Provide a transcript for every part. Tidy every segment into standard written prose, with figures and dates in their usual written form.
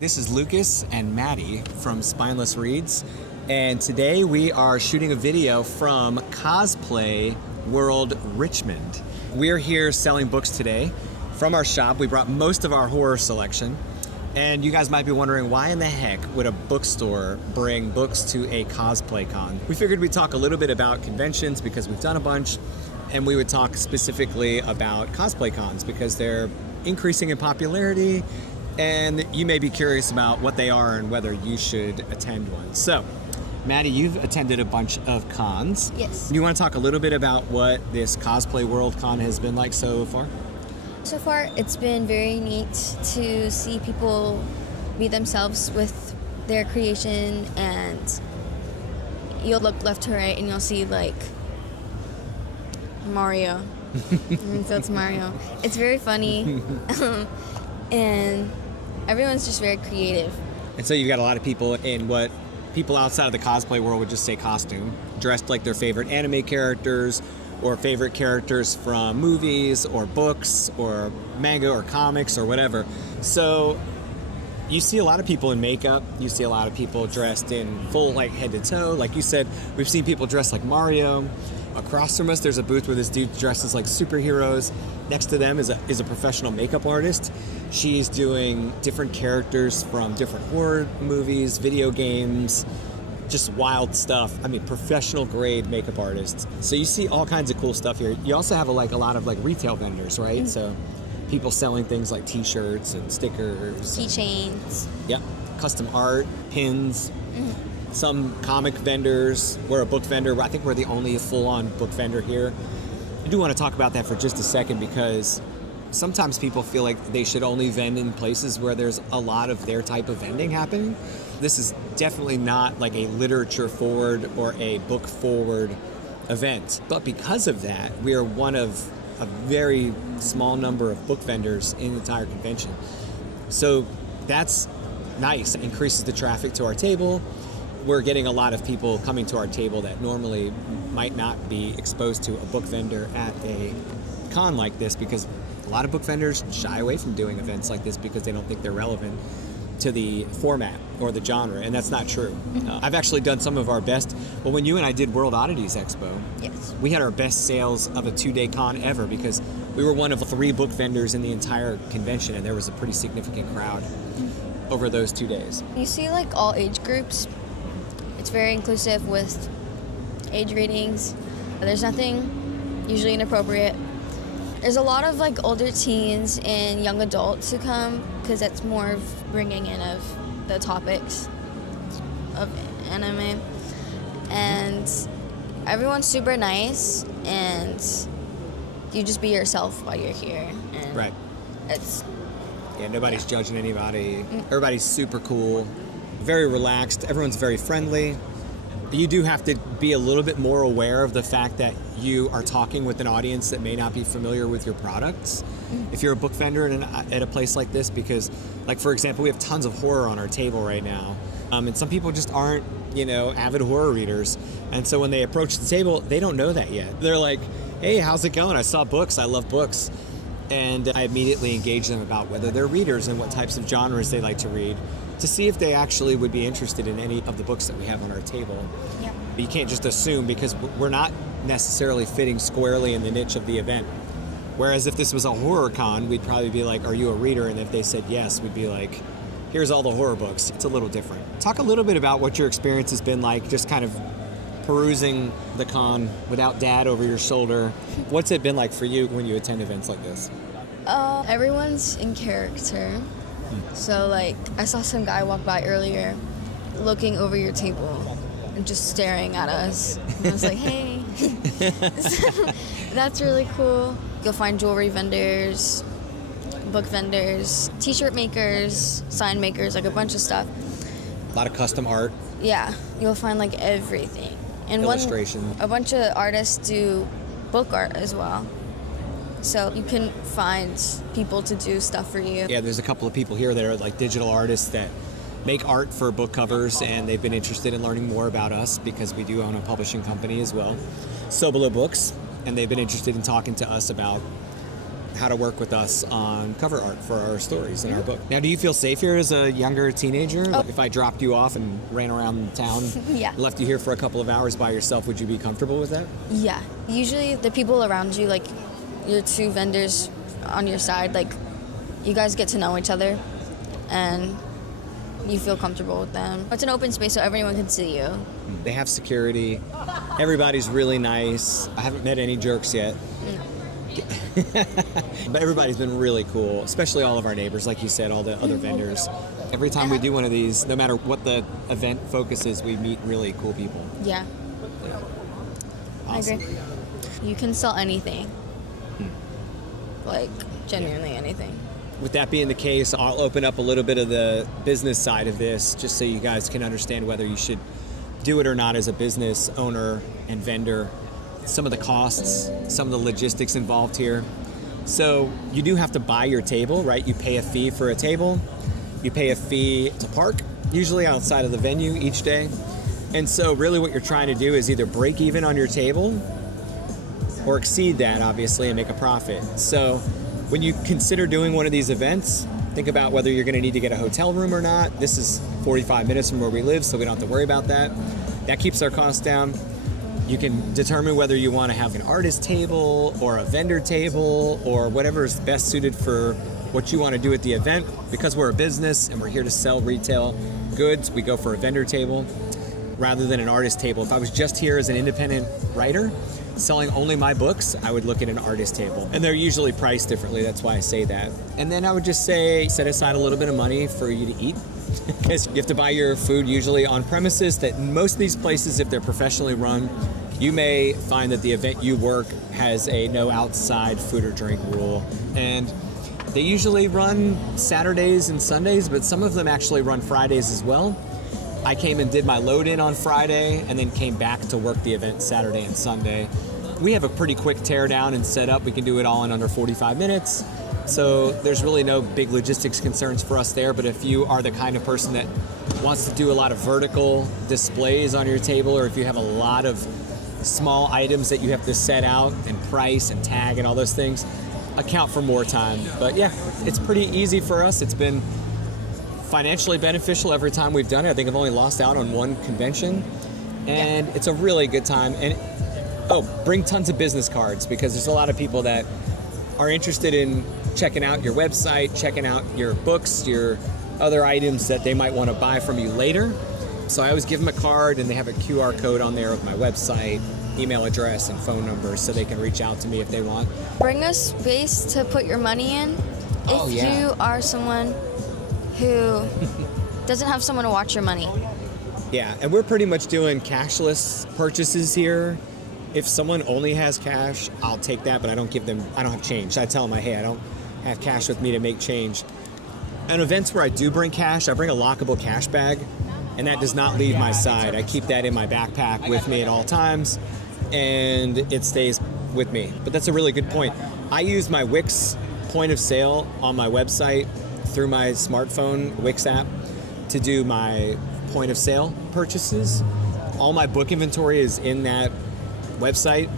This is Lucas and Maddie from Spineless Reads, and today we are shooting a video from Cosplay World Richmond. We're here selling books today from our shop. We brought most of our horror selection, and you guys might be wondering why in the heck would a bookstore bring books to a cosplay con? We figured we'd talk a little bit about conventions because we've done a bunch, and we would talk specifically about cosplay cons because they're increasing in popularity. And you may be curious about what they are and whether you should attend one. So, Maddie, you've attended a bunch of cons. Yes. You want to talk a little bit about what this Cosplay World Con has been like so far? So far, it's been very neat to see people be themselves with their creation, and you'll look left to right and you'll see like Mario. So it's Mario. It's very funny. And everyone's just very creative. And so you've got a lot of people in what people outside of the cosplay world would just say costume, dressed like their favorite anime characters or favorite characters from movies or books or manga or comics or whatever. So you see a lot of people in makeup. You see a lot of people dressed in full, like, head to toe. Like you said, we've seen people dressed like Mario. Across from us, there's a booth where this dude dresses like superheroes. Next to them is a professional makeup artist. She's doing different characters from different horror movies, video games, just wild stuff. I mean, professional grade makeup artists. So you see all kinds of cool stuff here. You also have a lot of retail vendors, right? Mm-hmm. So people selling things like t-shirts and stickers. Keychains. Yep. Custom art, pins. Mm-hmm. Some comic vendors. We're a book vendor. I think we're the only full-on book vendor here. I do want to talk about that for just a second because sometimes people feel like they should only vend in places where there's a lot of their type of vending happening. This is definitely not like a literature forward or a book forward event. But because of that, we are one of a very small number of book vendors in the entire convention. So that's nice. It increases the traffic to our table. We're getting a lot of people coming to our table that normally might not be exposed to a book vendor at a con like this because a lot of book vendors shy away from doing events like this because they don't think they're relevant to the format or the genre, and that's not true. I've actually done some of our best. Well, when you and I did World Oddities Expo, yes, we had our best sales of a 2-day con ever because we were one of 3 book vendors in the entire convention, and there was a pretty significant crowd over those 2 days. You see like all age groups. It's very inclusive with age ratings. There's nothing usually inappropriate. There's a lot of like older teens and young adults who come because that's more of bringing in of the topics of anime. And everyone's super nice, and you just be yourself while you're here. And right. Nobody's judging anybody. Everybody's super cool, very relaxed. Everyone's very friendly. You do have to be a little bit more aware of the fact that you are talking with an audience that may not be familiar with your products. If you're a book vendor at a place like this, because, like, for example, we have tons of horror on our table right now. And some people just aren't, avid horror readers. And so when they approach the table, they don't know that yet. They're like, hey, how's it going? I saw books. I love books. And I immediately engage them about whether they're readers and what types of genres they like to read, to see if they actually would be interested in any of the books that we have on our table. Yep. But you can't just assume because we're not necessarily fitting squarely in the niche of the event. Whereas if this was a horror con, we'd probably be like, are you a reader? And if they said yes, we'd be like, here's all the horror books. It's a little different. Talk a little bit about what your experience has been like, just kind of perusing the con without dad over your shoulder. What's it been like for you when you attend events like this? Everyone's in character. So, like, I saw some guy walk by earlier looking over your table and just staring at us. And I was like, hey. So, that's really cool. You'll find jewelry vendors, book vendors, t-shirt makers, sign makers, like a bunch of stuff. A lot of custom art. Yeah, you'll find, like, everything. And illustration. A bunch of artists do book art as well. So you can find people to do stuff for you. Yeah, there's a couple of people here that are like digital artists that make art for book covers, and they've been interested in learning more about us because we do own a publishing company as well, Sobolo Books, and they've been interested in talking to us about how to work with us on cover art for our stories in our book. Now, do you feel safe here as a younger teenager? Oh. If I dropped you off and ran around town, Yeah. left you here for a couple of hours by yourself, would you be comfortable with that? Yeah. Usually the people around you, like your two vendors on your side, like you guys get to know each other and you feel comfortable with them. It's an open space so everyone can see you. They have security. Everybody's really nice. I haven't met any jerks yet. But everybody's been really cool, especially all of our neighbors, like you said, all the other vendors. Every time we do one of these, no matter what the event focus is, we meet really cool people. Yeah. Awesome. I agree. You can sell anything. Like, genuinely anything. With that being the case, I'll open up a little bit of the business side of this just so you guys can understand whether you should do it or not as a business owner and vendor. Some of the costs, some of the logistics involved here. So you do have to buy your table, right? You pay a fee for a table. You pay a fee to park, usually outside of the venue each day. And so really what you're trying to do is either break even on your table or exceed that, obviously, and make a profit. So when you consider doing one of these events, think about whether you're going to need to get a hotel room or not. This is 45 minutes from where we live, so we don't have to worry about that. That keeps our costs down. You can determine whether you want to have an artist table or a vendor table or whatever is best suited for what you want to do at the event. Because we're a business and we're here to sell retail goods, we go for a vendor table rather than an artist table. If I was just here as an independent writer, selling only my books, I would look at an artist table. And they're usually priced differently, that's why I say that. And then I would just say, set aside a little bit of money for you to eat. Because you have to buy your food usually on premises that most of these places, if they're professionally run, you may find that the event you work has a no outside food or drink rule. And they usually run Saturdays and Sundays, but some of them actually run Fridays as well. I came and did my load-in on Friday and then came back to work the event Saturday and Sunday. We have a pretty quick teardown and setup. We can do it all in under 45 minutes. So there's really no big logistics concerns for us there. But if you are the kind of person that wants to do a lot of vertical displays on your table, or if you have a lot of small items that you have to set out and price and tag and all those things, account for more time. But yeah, it's pretty easy for us. It's been financially beneficial every time we've done it. I think I've only lost out on one convention, and it's a really good time. And bring tons of business cards, because there's a lot of people that are interested in checking out your website, checking out your books, your other items that they might want to buy from you later. So I always give them a card, and they have a QR code on there of my website, email address, and phone number, so they can reach out to me if they want. Bring a space to put your money in. If you are someone who doesn't have someone to watch your money. Yeah, and we're pretty much doing cashless purchases here. If someone only has cash, I'll take that, but I don't have change. I tell them, hey, I don't have cash with me to make change. At events where I do bring cash, I bring a lockable cash bag, and that does not leave my side. I keep that in my backpack with me at all times, and it stays with me. But that's a really good point. I use my Wix point of sale on my website through my smartphone Wix app to do my point of sale purchases. All my book inventory is in that website,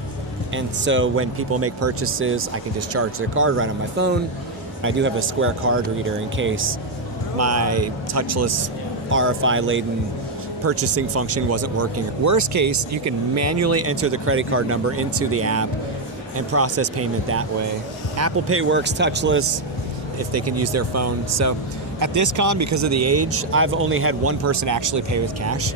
and so when people make purchases, I can just charge their card right on my phone. I do have a Square card reader in case my touchless RFI laden purchasing function wasn't working. Worst case, you can manually enter the credit card number into the app and process payment that way. Apple Pay works touchless if they can use their phone. So at this con, because of the age, I've only had one person actually pay with cash.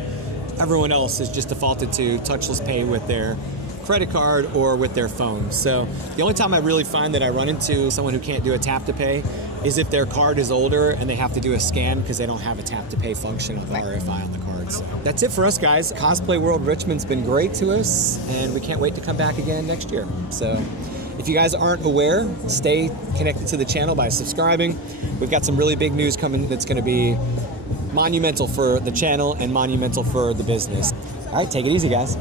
Everyone else has just defaulted to touchless pay with their credit card or with their phone. So the only time I really find that I run into someone who can't do a tap to pay is if their card is older and they have to do a scan because they don't have a tap to pay function of RFI on the card. So that's it for us, guys. Cosplay World Richmond's been great to us, and we can't wait to come back again next year. So if you guys aren't aware, stay connected to the channel by subscribing. We've got some really big news coming that's going to be monumental for the channel and monumental for the business. All right, take it easy, guys.